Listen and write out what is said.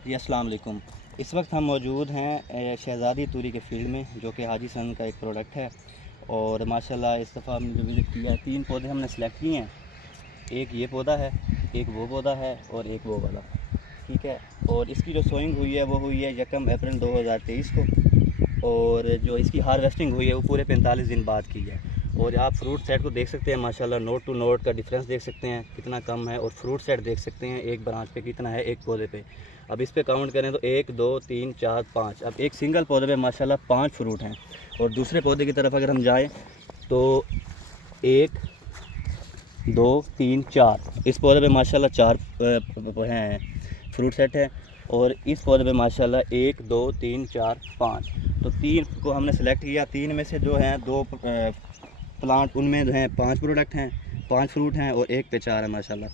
जी अस्सलाम वालेकुम। इस वक्त हम मौजूद हैं शहज़ादी तूरी के फील्ड में, जो कि हाजी सन का एक प्रोडक्ट है। और माशाल्लाह इस दफ़ा हमने जो विज़िट किया है, 3 पौधे हमने सेलेक्ट किए हैं। एक ये पौधा है, एक वो पौधा है और एक वो वाला, ठीक है। और इसकी जो सोइंग हुई है वो हुई है 1 अप्रैल 2023 को, और जो इसकी हार्वेस्टिंग हुई है वो पूरे 45 दिन बाद की है। और आप फ्रूट सेट को देख सकते हैं, माशाल्लाह नोट टू नोट का डिफरेंस देख सकते हैं कितना कम है। और फ्रूट सेट देख सकते हैं एक ब्रांच पे कितना है, एक पौधे पे। अब इस पे काउंट करें तो 1 2 3 4 5, अब एक सिंगल पौधे पे माशाल्लाह 5 फ्रूट हैं। और दूसरे पौधे की तरफ अगर हम जाएँ तो 1 2 3 4, इस पौधे पे माशाल्लाह 4 हैं फ्रूट सेट है। और इस पौधे पे माशाल्लाह 1 2 3 4 5, तो 3 को हमने सेलेक्ट किया। 3 में से जो हैं 2 प्लांट, उनमें जो हैं 5 प्रोडक्ट हैं, 5 फ्रूट हैं और एक पे 4 है माशाल्लाह।